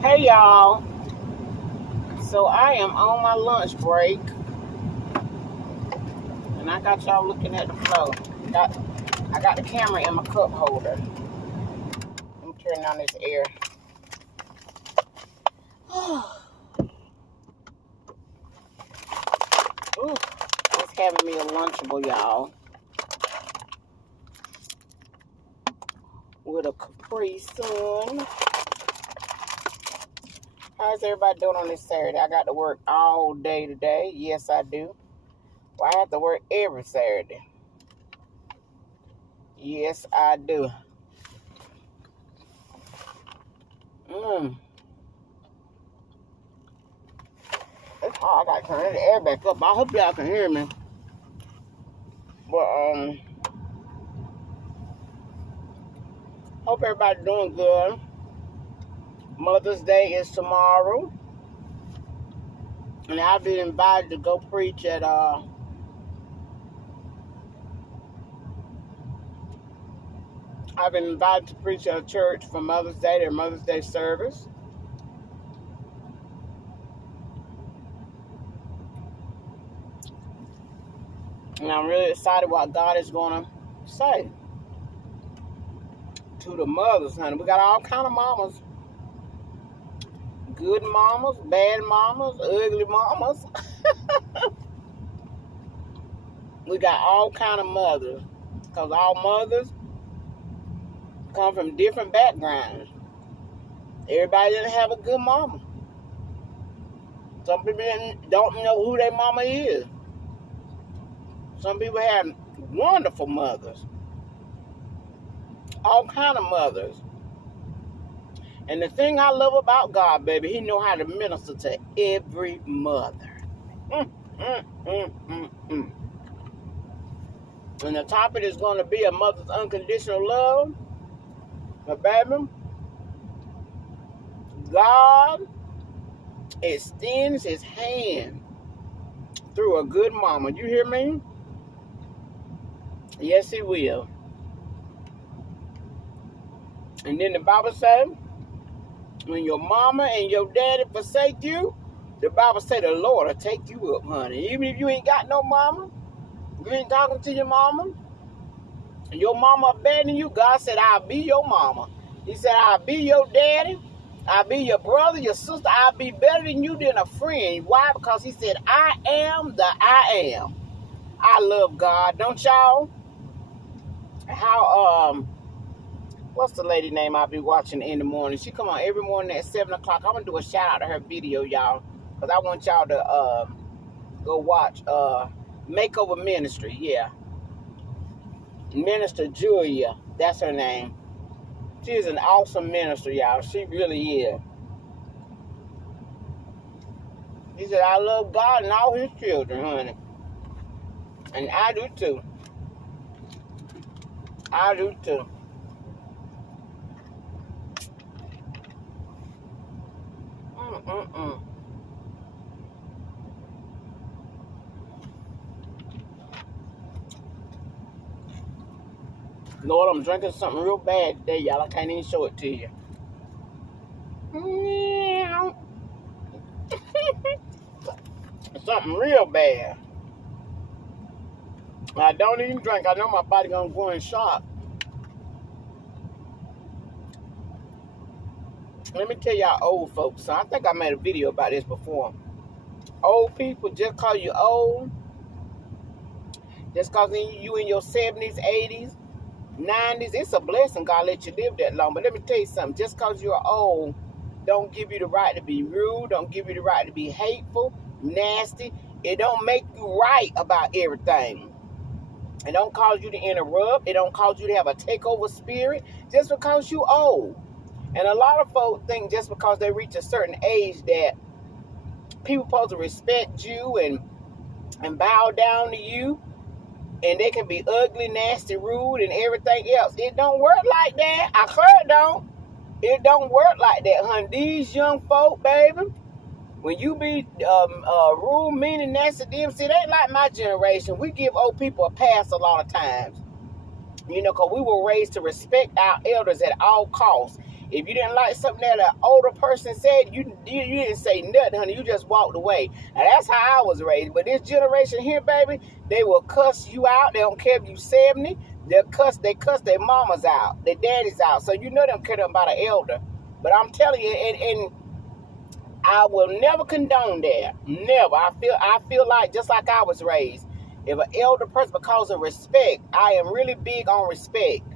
Hey y'all, so I am on my lunch break and I got y'all looking at the floor. I got the camera in my cup holder. Let me turn on this air. Ooh, it's having me a Lunchable, y'all, with a Capri Sun. How's everybody doing on this Saturday? I got to work all day today. Yes, I do. Well, I have to work every Saturday. Yes, I do. It's hard. I got to turn the air back up. I hope y'all can hear me. But, hope everybody doing good. Mother's Day is tomorrow. And I've been invited to go preach at I've been invited to preach at a church for Mother's Day, their Mother's Day service. And I'm really excited what God is gonna say to the mothers, honey. We got all kind of mamas. Good mamas, bad mamas, ugly mamas. We got all kind of mothers. Because all mothers come from different backgrounds. Everybody didn't have a good mama. Some people don't know who their mama is. Some people have wonderful mothers. All kind of mothers. And the thing I love about God, baby, he know how to minister to every mother. And the topic is going to be a mother's unconditional love. But baby, God extends his hand through a good mama. You hear me? Yes, he will. And then the Bible says, when your mama and your daddy forsake you, the Bible says the Lord will take you up, honey. Even if you ain't got no mama, you ain't talking to your mama, and your mama abandoned you, God said, I'll be your mama. He said, I'll be your daddy. I'll be your brother, your sister. I'll be better than you than a friend. Why? Because he said, I am the I am. I love God. Don't y'all? How, what's the lady name I'll be watching in the morning? She come on every morning at 7 o'clock. I'm going to do a shout out to her video, y'all. Because I want y'all to go watch Makeover Ministry. Yeah. Minister Julia. That's her name. She's an awesome minister, y'all. She really is. He said, I love God and all his children, honey. And I do too. I do too. Lord, I'm drinking something real bad today, y'all. I can't even show it to you. Something real bad. I don't even drink. I know my body gonna go in shock. Let me tell y'all old folks. So I think I made a video about this before. Old people, just cause you old, just cause you in your 70s, 80s, 90s, it's a blessing God let you live that long. But let me tell you something. Just cause you're old, don't give you the right to be rude. Don't give you the right to be hateful, nasty. It don't make you right about everything. It don't cause you to interrupt. It don't cause you to have a takeover spirit just because you old. And a lot of folks think just because they reach a certain age that people supposed to respect you and bow down to you. And they can be ugly, nasty, rude, and everything else. It don't work like that. I swear it don't. It don't work like that, honey. These young folk, baby, when you be rude, mean, and nasty to them, see, they ain't like my generation. We give old people a pass a lot of times. You know, because we were raised to respect our elders at all costs. If you didn't like something that an older person said, you didn't say nothing, honey. You just walked away. And that's how I was raised. But this generation here, baby, they will cuss you out. They don't care if you 70. They cuss their mamas out, their daddies out. So you know they don't care about an elder. But I'm telling you, and I will never condone that. Never. I feel like just like I was raised. If an elder person, because of respect, I am really big on respect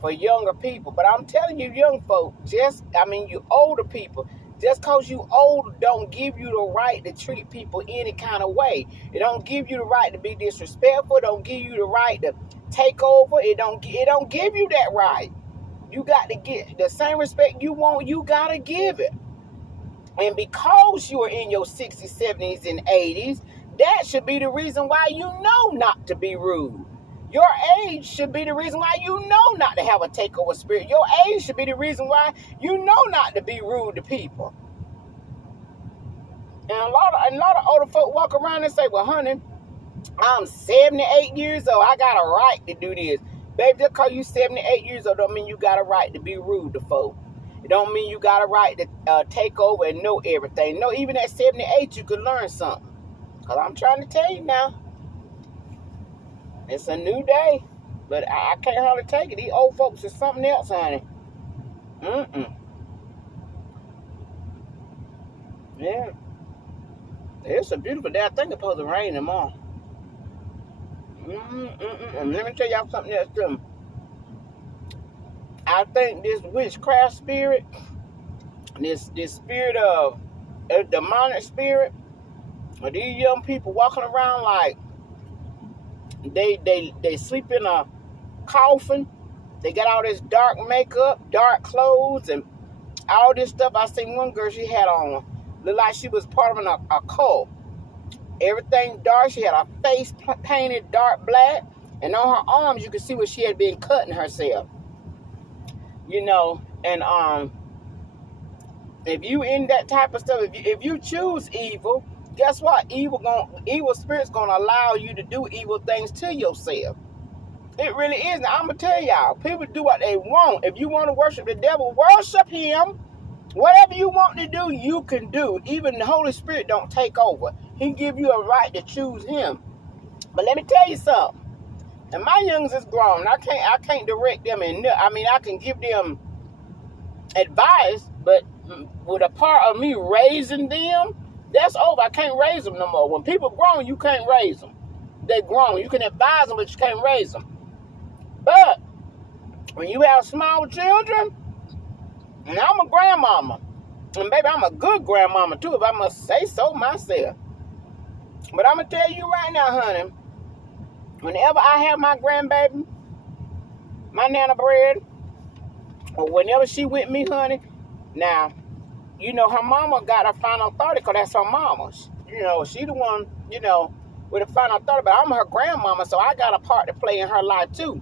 for younger people. But I'm telling you, young folk, you older people, just because you old don't give you the right to treat people any kind of way. It don't give you the right to be disrespectful. It don't give you the right to take over. It don't give you that right. You got to get the same respect you want. You got to give it. And because you are in your 60s, 70s, and 80s, that should be the reason why you know not to be rude. Your age should be the reason why you know not to have a takeover spirit. Your age should be the reason why you know not to be rude to people. And a lot of older folk walk around and say, well, honey, I'm 78 years old. I got a right to do this. Baby, just because you 78 years old don't mean you got a right to be rude to folk. It don't mean you got a right to take over and know everything. No, even at 78, you could learn something. Because I'm trying to tell you now, it's a new day. But I can't hardly take it. These old folks is something else, honey. Yeah. It's a beautiful day. I think it's supposed to rain tomorrow. And let me tell y'all something else too. I think this witchcraft spirit, this spirit of a demonic spirit, or these young people walking around like they sleep in a coffin. They got all this dark makeup, dark clothes, and all this stuff. I seen one girl, she had on, looked like she was part of a cult. Everything dark. She had her face painted dark black, and on her arms you could see where she had been cutting herself. You know, and if you in that type of stuff, if you choose evil, guess what? Evil spirit's gonna allow you to do evil things to yourself. It really is. Now I'm gonna tell y'all, people do what they want. If you want to worship the devil, worship him. Whatever you want to do, you can do. Even the Holy Spirit don't take over. He give you a right to choose him. But let me tell you something. And my youngins is grown. I can't direct them, and I can give them advice, but with a part of me raising them, that's over. I can't raise them no more. When people grown, you can't raise them. They're grown. You can advise them, but you can't raise them. But when you have small children, and I'm a grandmama, and baby, I'm a good grandmama too, if I must say so myself. But I'm gonna tell you right now, honey, whenever I have my grandbaby, my Nana Bread, or whenever she with me, honey, now, you know, her mama got her final authority because that's her mama. You know, she the one, you know, with the final authority, but I'm her grandmama, so I got a part to play in her life too.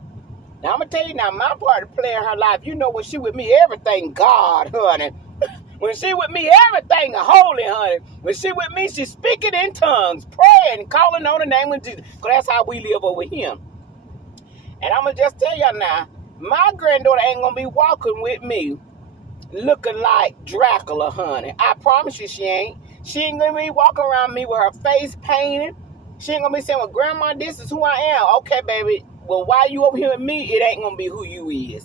Now, I'm going to tell you now, my part to play in her life, you know, when she with me, everything God, honey. When she with me, everything holy, honey. When she with me, she's speaking in tongues, praying, calling on the name of Jesus. Because that's how we live over him. And I'm going to just tell y'all now, my granddaughter ain't going to be walking with me looking like Dracula, honey. I promise you she ain't. She ain't going to be walking around me with her face painted. She ain't going to be saying, well, Grandma, this is who I am. Okay, baby. Well, while you over here with me, it ain't going to be who you is.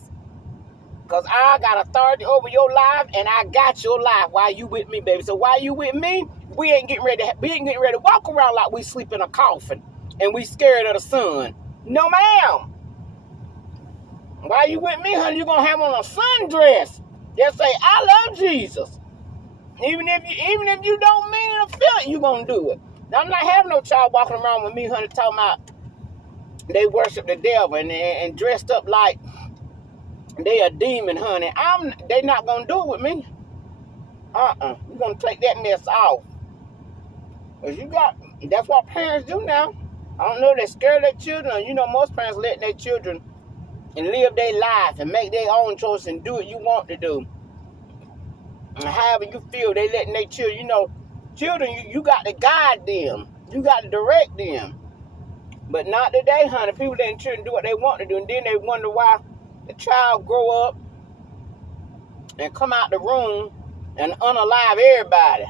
Because I got authority over your life, and I got your life while you with me, baby. So while you with me, we ain't getting ready to walk around like we sleep in a coffin and we scared of the sun. No, ma'am. While you with me, honey, you're going to have on a sundress. Just say, I love Jesus. Even if you don't mean it or feel it, you're going to do it. Now, I'm not having no child walking around with me, honey, talking about they worship the devil and dressed up like they a demon, honey. They not going to do it with me. You're going to take that mess off. Because that's what parents do now. I don't know, they scare their children. You know, most parents let their children and live their life and make their own choice and do what you want to do. And however you feel, they letting their children, you know, children, you got to guide them. You got to direct them. But not today, honey. People letting children do what they want to do. And then they wonder why the child grow up and come out the room and unalive everybody.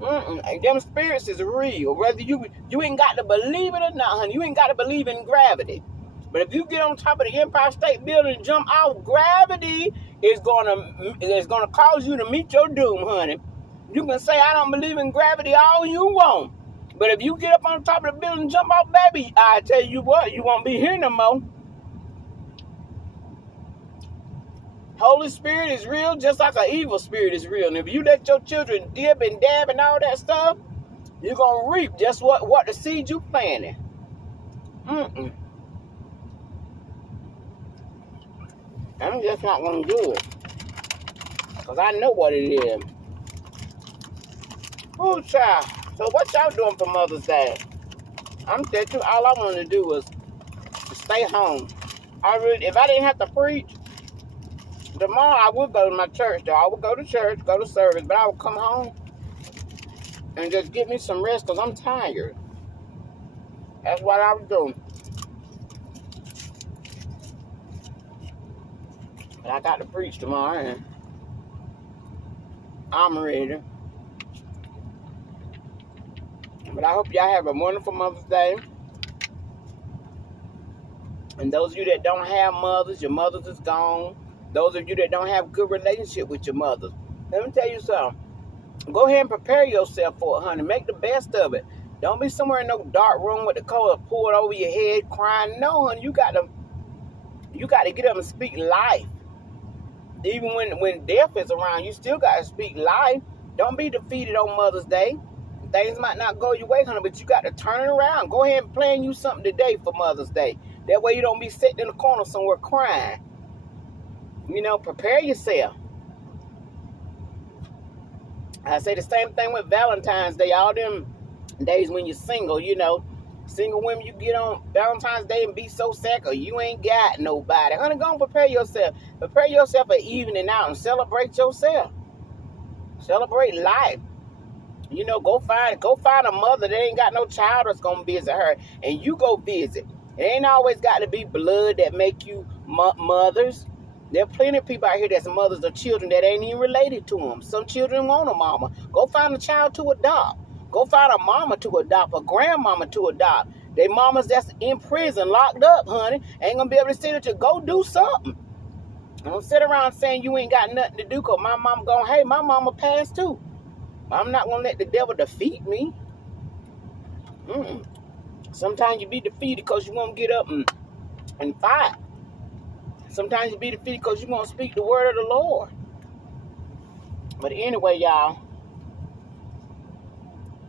And them spirits is real. Whether you ain't got to believe it or not, honey. You ain't got to believe in gravity. But if you get on top of the Empire State Building and jump out, gravity is gonna cause you to meet your doom, honey. You can say I don't believe in gravity all you want, but if you get up on top of the building and jump out, baby, I tell you what, you won't be here no more. Holy Spirit is real, just like an evil spirit is real. And if you let your children dib and dab and all that stuff, you're gonna reap just what the seed you planted. I'm just not gonna do it, cause I know what it is. Oh, child. So what y'all doing for Mother's Day? I'm telling you, all I wanted to do was to stay home. If I didn't have to preach, tomorrow I would go to my church, though. I would go to church, go to service, but I would come home and just get me some rest because I'm tired. That's what I was doing. But I got to preach tomorrow, and I'm ready. But I hope y'all have a wonderful Mother's Day. And those of you that don't have mothers, your mothers is gone. Those of you that don't have a good relationship with your mothers, let me tell you something. Go ahead and prepare yourself for it, honey. Make the best of it. Don't be somewhere in no dark room with the cold poured over your head crying. No, honey, you got to get up and speak life. Even when death is around, you still got to speak life. Don't be defeated on Mother's Day. Things might not go your way, honey, but you got to turn it around. Go ahead and plan you something today for Mother's Day. That way you don't be sitting in the corner somewhere crying. You know, prepare yourself. I say the same thing with Valentine's Day. All them days when you're single, you know. Single women, you get on Valentine's Day and be so sad or you ain't got nobody. Honey, go and prepare yourself. Prepare yourself an evening out and celebrate yourself. Celebrate life. You know, go find a mother that ain't got no child that's going to visit her. And you go visit. It ain't always got to be blood that make you mothers. There are plenty of people out here that's mothers of children that ain't even related to them. Some children want a mama. Go find a child to adopt. Go find a mama to adopt, a grandmama to adopt. They mamas that's in prison, locked up, honey, ain't going to be able to send her to go do something. Don't sit around saying you ain't got nothing to do because my mama going, hey, my mama passed too. I'm not going to let the devil defeat me. Sometimes you be defeated because you won't get up and fight. Sometimes you be defeated because you won't speak the word of the Lord. But anyway, y'all,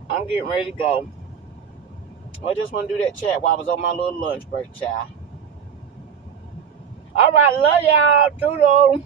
I'm getting ready to go. I just want to do that chat while I was on my little lunch break, child. All right, love y'all. Toodles.